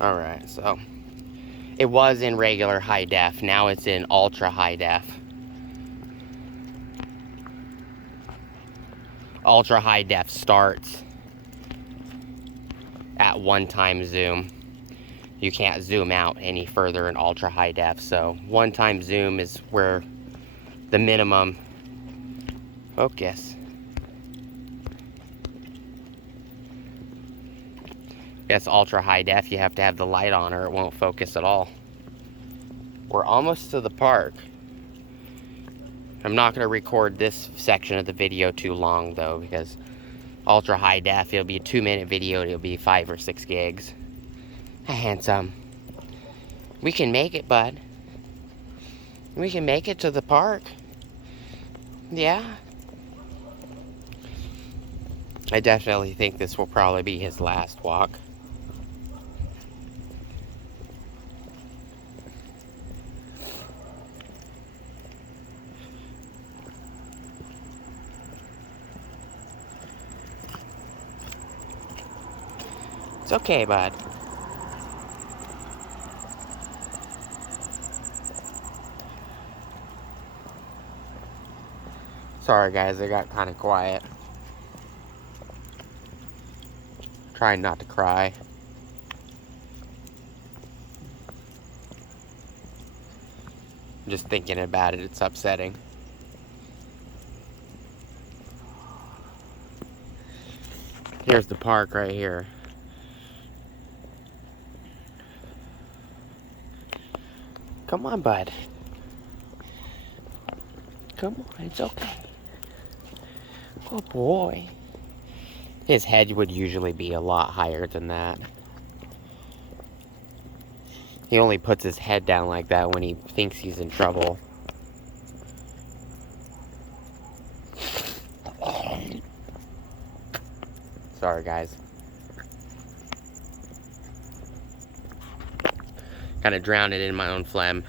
Alright, so it was in regular high def, now it's in ultra high def. Ultra high def starts at 1x zoom. You can't zoom out any further in ultra high def, so 1x zoom is where the minimum focus. Yes, ultra high def, you have to have the light on or it won't focus at all. We're almost to the park. I'm not going to record this section of the video too long though, because ultra high def, it'll be a 2-minute video, it'll be 5 or 6 gigs. Handsome. We can make it, bud. We can make it to the park. Yeah. I definitely think this will probably be his last walk. It's okay, bud. Sorry guys, I got kind of quiet. Trying not to cry. Just thinking about it, it's upsetting. Here's the park right here. Come on, bud. Come on, it's okay. Good boy. His head would usually be a lot higher than that. He only puts his head down like that when he thinks he's in trouble. Sorry, guys. Kind of drowned it in my own phlegm.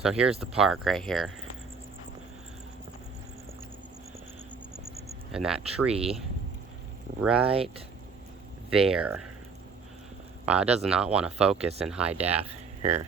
So here's the park right here. And that tree right there. Wow, it does not want to focus in high def. Here.